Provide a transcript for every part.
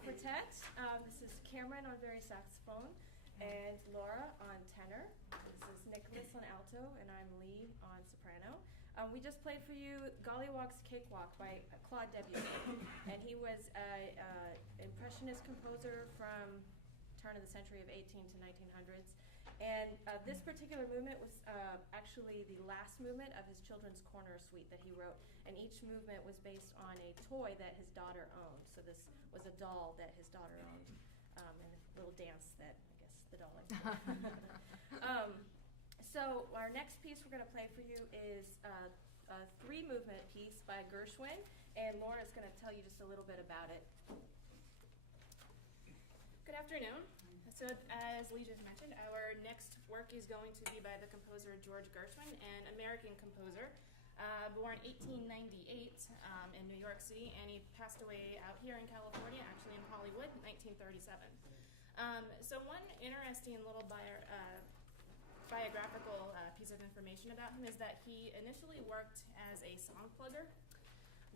Quartet. This is Cameron on very saxophone and Laura on tenor. This is Nicholas on alto and I'm Lee on soprano. We just played for you Gollywog's Cakewalk by Claude Debussy, and he was an impressionist composer from turn of the century of 18 to 1900s. And this particular movement was actually the last movement of his Children's Corner suite that he wrote, and each movement was based on a toy that his daughter owned. So this was a doll that his daughter owned, and a little dance that I guess the doll liked. So our next piece we're going to play for you is a three-movement piece by Gershwin, and Laura's going to tell you just a little bit about it. Good afternoon. So as Lee just mentioned, our next work is going to be by the composer George Gershwin, an American composer, born 1898 in New York City, and he passed away out here in California, actually in Hollywood, 1937. So one interesting little biographical piece of information about him is that he initially worked as a song plugger.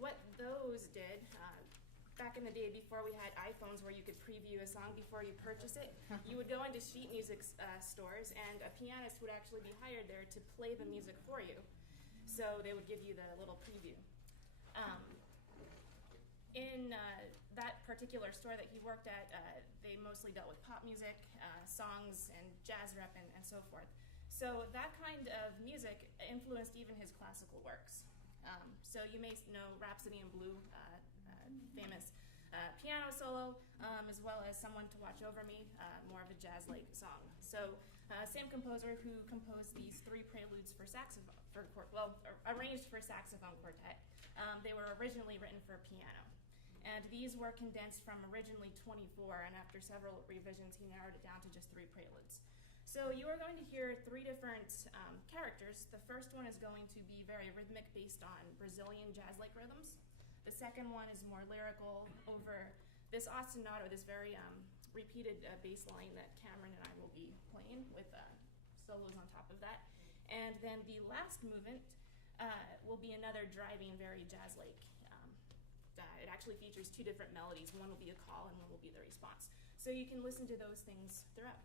What those did, back in the day before we had iPhones where you could preview a song before you purchase it, you would go into sheet music stores and a pianist would actually be hired there to play the music for you. So they would give you the little preview. In that particular store that he worked at, they mostly dealt with pop music, songs, and jazz rep, and so forth. So that kind of music influenced even his classical works. So you may know Rhapsody in Blue, famous piano solo, as well as Someone to Watch Over Me, more of a jazz-like song. So same composer who composed these three preludes for saxophone, arranged for saxophone quartet. They were originally written for piano. And these were condensed from originally 24, and after several revisions, he narrowed it down to just 3 preludes. So you are going to hear 3 different characters. The first one is going to be very rhythmic, based on Brazilian jazz-like rhythms. The second one is more lyrical over this ostinato, this very repeated bass line that Cameron and I will be playing with solos on top of that. And then the last movement will be another driving, very jazz-like. It actually features 2 different melodies. One will be a call and one will be the response. So you can listen to those things throughout.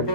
So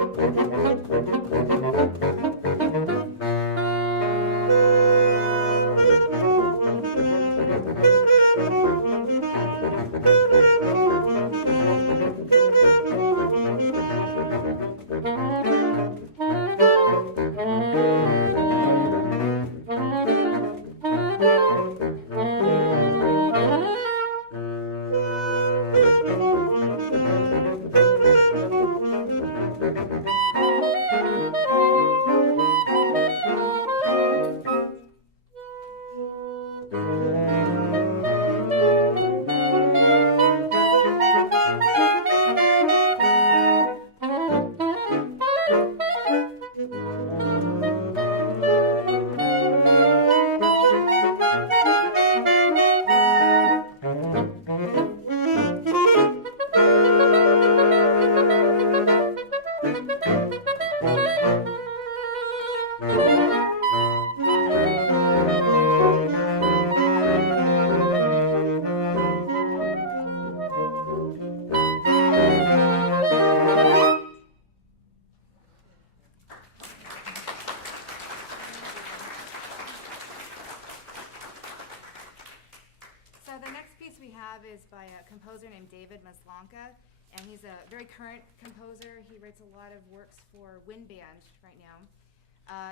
the next piece we have is by a composer named David Maslanka, and he's a very current composer. He writes a lot of works for wind band right now,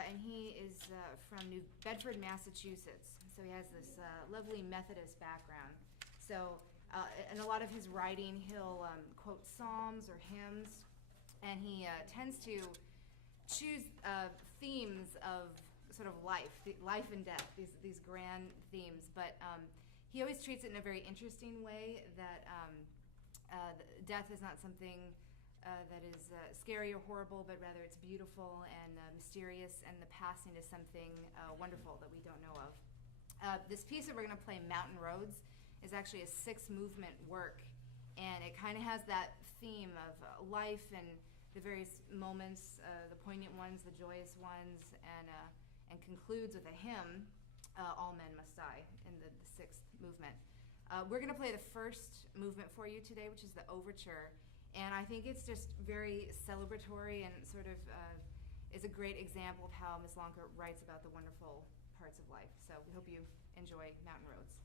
and he is from New Bedford, Massachusetts. So he has this lovely Methodist background. So in a lot of his writing, he'll quote psalms or hymns, and he tends to choose themes of sort of life and death, these grand themes, but he always treats it in a very interesting way, that death is not something that is scary or horrible, but rather it's beautiful and mysterious, and the passing is something wonderful that we don't know of. This piece that we're going to play, Mountain Roads, is actually a 6-movement work, and it kind of has that theme of life and the various moments, the poignant ones, the joyous ones, and concludes with a hymn, All Men Must Die, in the 6th movement. We're going to play the first movement for you today, which is the overture, and I think it's just very celebratory and sort of is a great example of how Ms. Lanka writes about the wonderful parts of life. So we hope you enjoy Mountain Roads.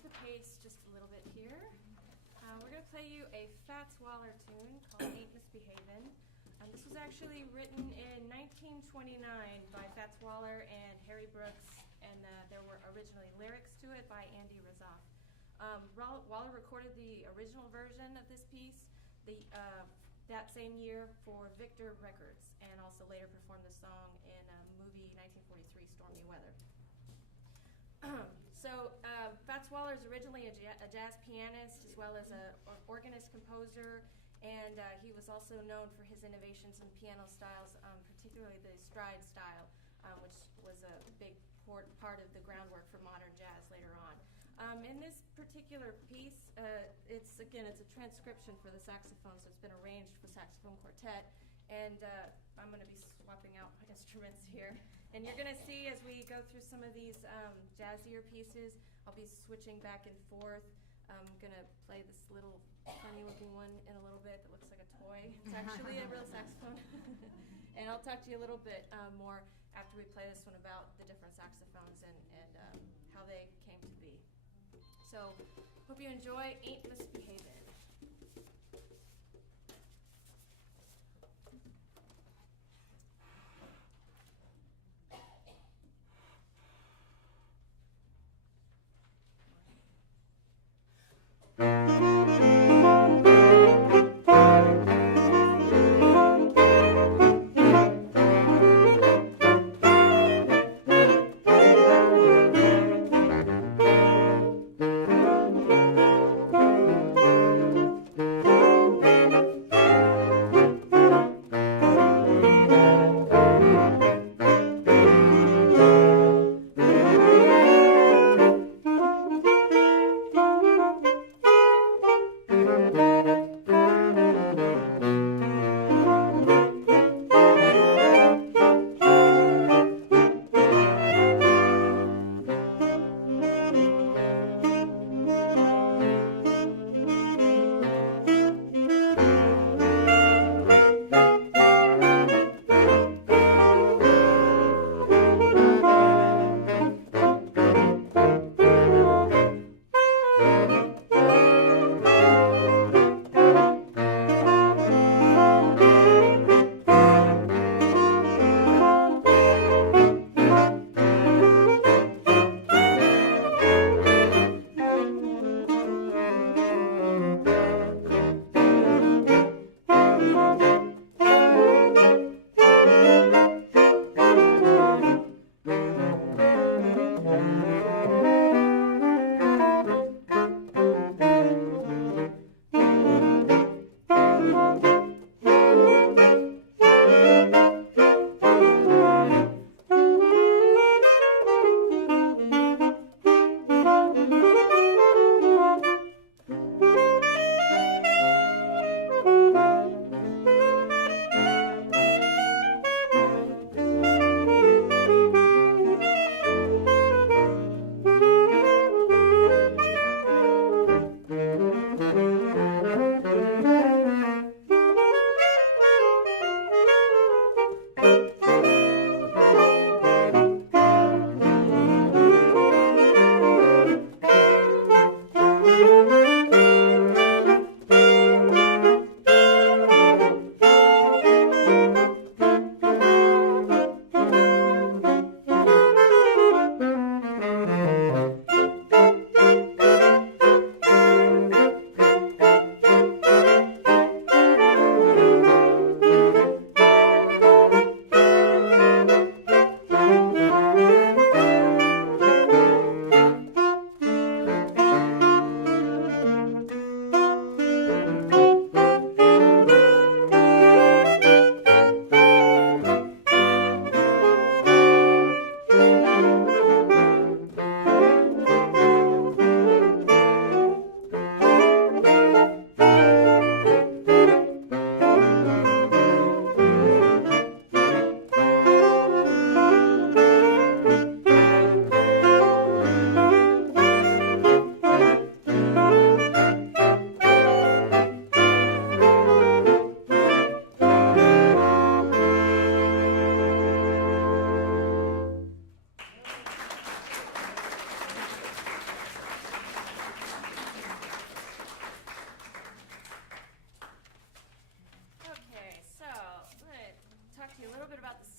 the pace just a little bit here. We're going to play you a Fats Waller tune called Ain't Misbehavin'. This was actually written in 1929 by Fats Waller and Harry Brooks, and there were originally lyrics to it by Andy Razaf. Waller recorded the original version of this piece that same year for Victor Records, and also later performed the song in movie 1943 Stormy Weather. Fats Waller is originally a jazz pianist as well as an organist composer, and he was also known for his innovations in piano styles, particularly the stride style, which was a big part of the groundwork for modern jazz later on. In this particular piece, it's a transcription for the saxophone, so it's been arranged for saxophone quartet, and I'm going to be swapping out instruments here. And you're going to see as we go through some of these jazzier pieces, I'll be switching back and forth. I'm going to play this little funny-looking one in a little bit that looks like a toy. It's actually a real saxophone. And I'll talk to you a little bit more after we play this one about the different saxophones and how they came to be. So, hope you enjoy Ain't Misbehavin'.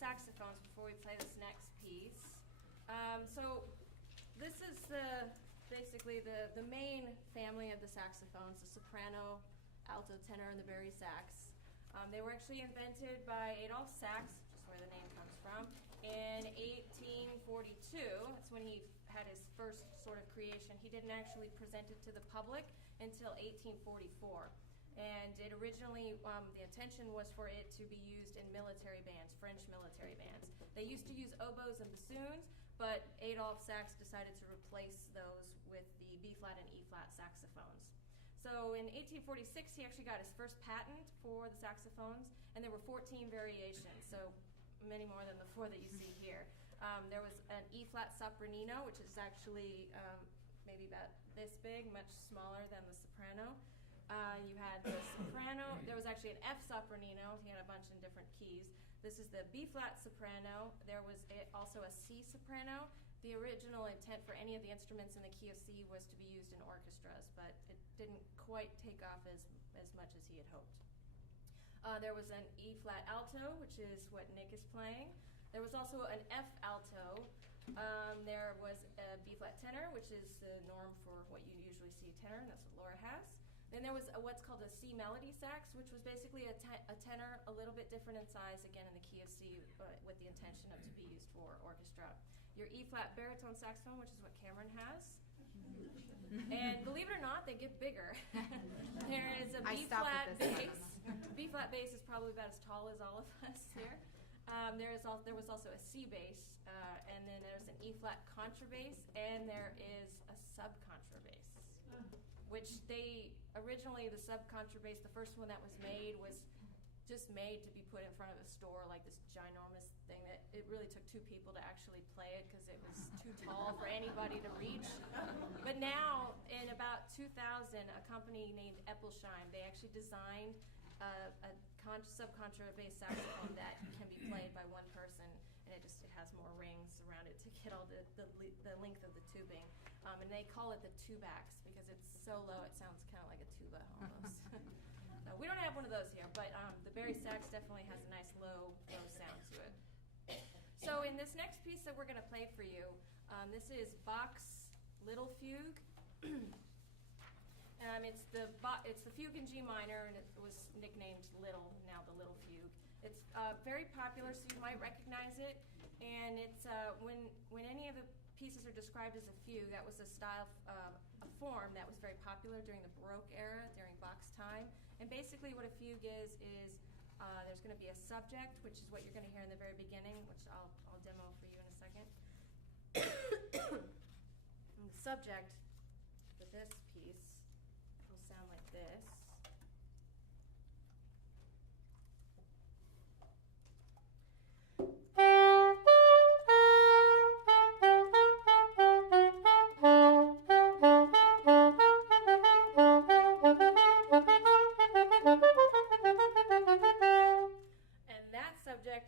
saxophones before we play this next piece. So this is basically the main family of the saxophones, the soprano, alto, tenor, and the bari sax. They were actually invented by Adolph Sax, which is where the name comes from, in 1842. That's when he had his first sort of creation. He didn't actually present it to the public until 1844. And it originally, the intention was for it to be used in military bands, French military bands. They used to use oboes and bassoons, but Adolph Sax decided to replace those with the B-flat and E-flat saxophones. So in 1846, he actually got his first patent for the saxophones, and there were 14 variations, so many more than the 4 that you see here. There was an E-flat sopranino, which is actually maybe about this big, much smaller than the soprano. You had the soprano. There was actually an F sopranino. He had a bunch in different keys. This is the B-flat soprano. There was also a C soprano. The original intent for any of the instruments in the key of C was to be used in orchestras, but it didn't quite take off as much as he had hoped. There was an E-flat alto, which is what Nick is playing. There was also an F alto. There was a B-flat tenor, which is the norm for what you usually see tenor, and that's what Laura has. Then there was what's called a C melody sax, which was basically a tenor, a little bit different in size, again in the key of C, with the intention of to be used for orchestra. Your E-flat baritone saxophone, which is what Cameron has. And believe it or not, they get bigger. There is a B-flat bass. B-flat bass is probably about as tall as all of us here. There was also a C bass, and then there's an E-flat contrabass, and there is a sub-contrabass, which originally the sub-contrabass, the first one that was made was just made to be put in front of a store, like this ginormous thing that it really took 2 people to actually play it because it was too tall for anybody to reach. But now, in about 2000, a company named Eppelsheim, they actually designed a sub-contrabass saxophone that can be played by one person, and it has more rings around it to get all the length of the tubing. And they call it the tubax because it's so low it sounds kind of like a tuba almost. So we don't have one of those here, but the bari sax definitely has a nice low sound to it. So in this next piece that we're going to play for you, this is Bach's Little Fugue. It's the fugue in G minor, and it was nicknamed Little, now the Little Fugue. It's very popular, so you might recognize it. And it's when any of the pieces are described as a fugue, that was a style, a form that was very popular during the Baroque era, during Bach's time. And basically what a fugue is there's going to be a subject, which is what you're going to hear in the very beginning, which I'll demo for you in a second. And the subject for this piece will sound like this.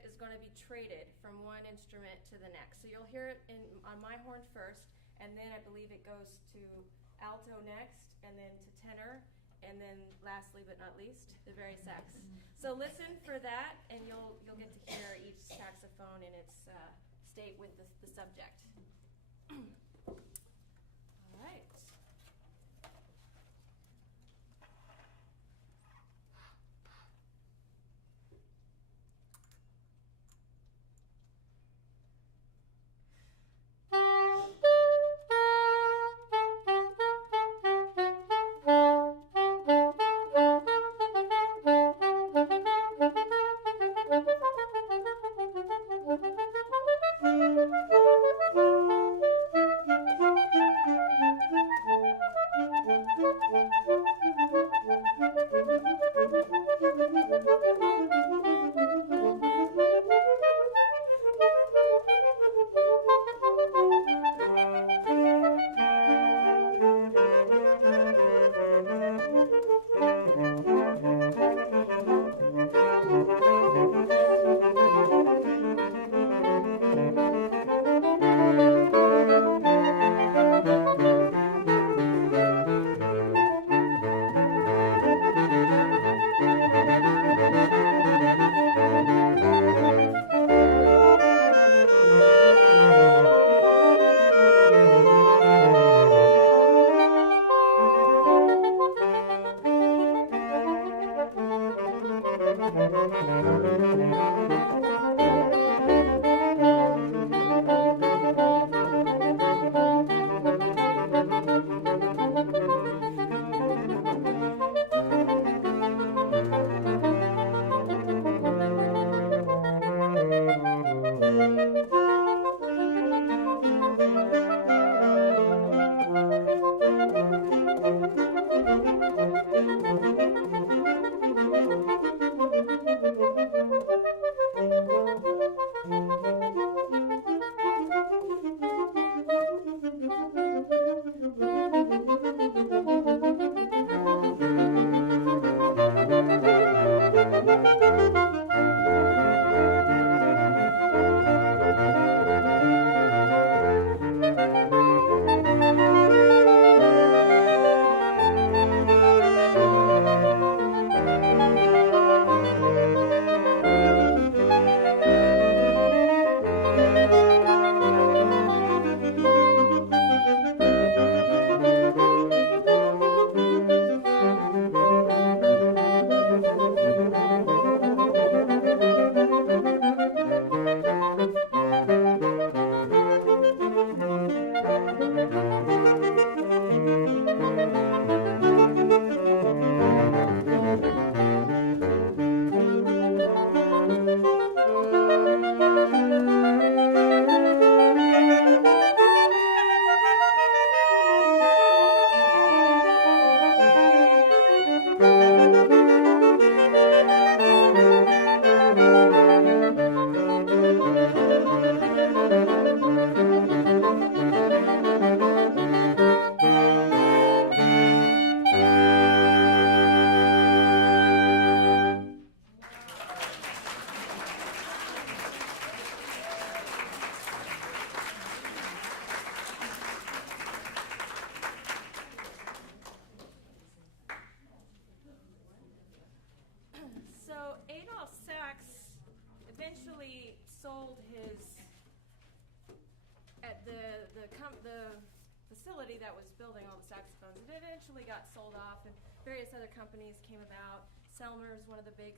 Is going to be traded from one instrument to the next. So you'll hear it on my horn first, and then I believe it goes to alto next, and then to tenor, and then lastly but not least, the bari sax. So listen for that, and you'll get to hear each saxophone in its state with the subject. All right. So Adolf Sachs eventually sold his at the facility that was building all the saxophones. It eventually got sold off, and various other companies came about. Selmer's one of the big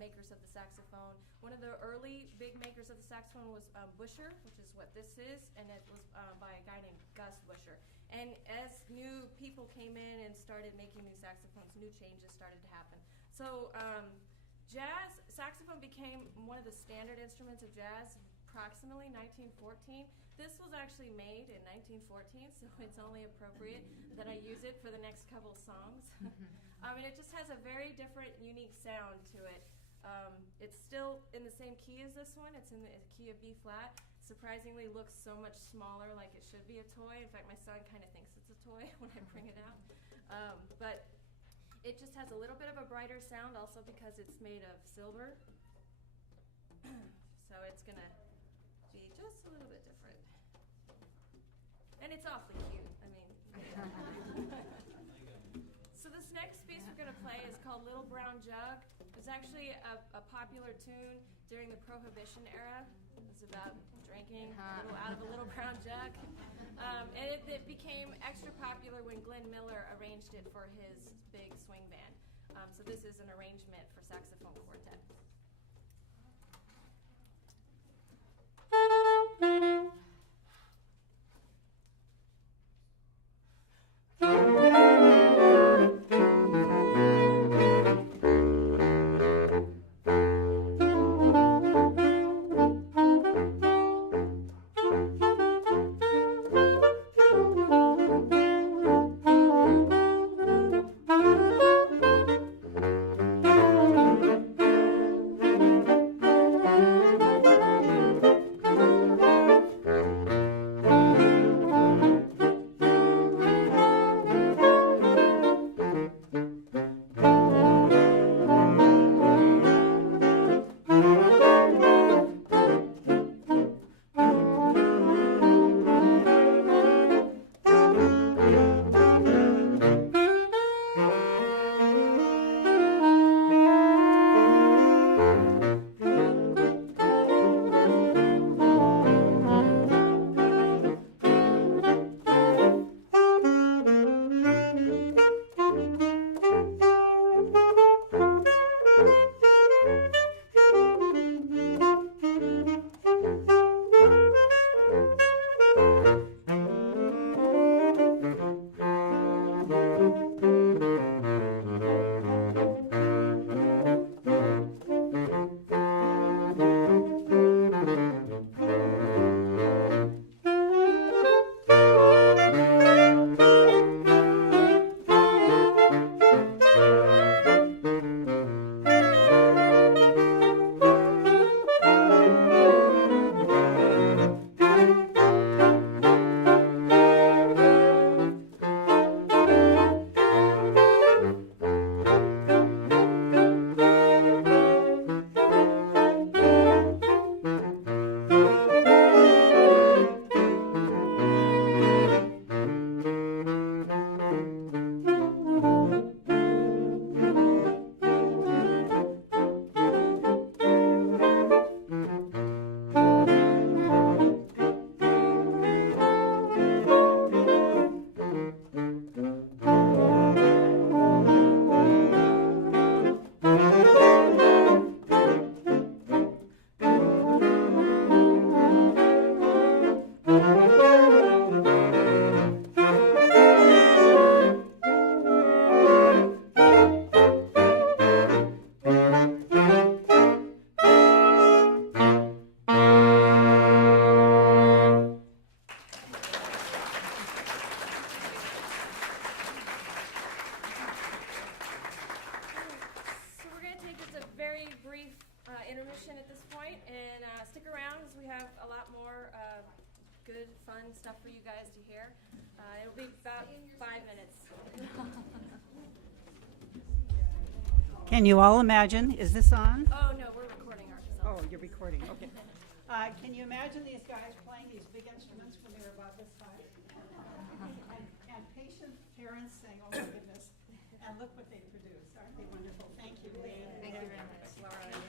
makers of the saxophone. One of the early big makers of the saxophone was Busher, which is what this is, and it was by a guy named Gus Busher. And as new people came in and started making new saxophones, new changes started to happen. So jazz saxophone became one of the standard instruments of jazz approximately 1914. This was actually made in 1914, so it's only appropriate that I use it for the next couple of songs. And it just has a very different, unique sound to it. It's still in the same key as this one. It's in the key of B flat. Surprisingly looks so much smaller, like it should be a toy. In fact, my son kind of thinks it's a toy when I bring it out. But it just has a little bit of a brighter sound, also because it's made of silver. So it's going to be just a little bit different. And it's awfully cute. I mean, So this next piece we're going to play is called Little Brown Jug. It was actually a popular tune during the Prohibition era. It was about drinking out of a little brown jug. And it became extra popular when Glenn Miller arranged it for his big swing band. So this is an arrangement for saxophone quartet. fun stuff for you guys to hear. It'll be about 5 minutes. Can you all imagine? Is this on? Oh, no, we're recording ourselves. Oh, you're recording. Okay. Can you imagine these guys playing these big instruments when they were about this size? And patient parents saying, "Oh my goodness!" And look what they produced. Aren't they wonderful? Thank you, Lee. Thank you very much. Laura.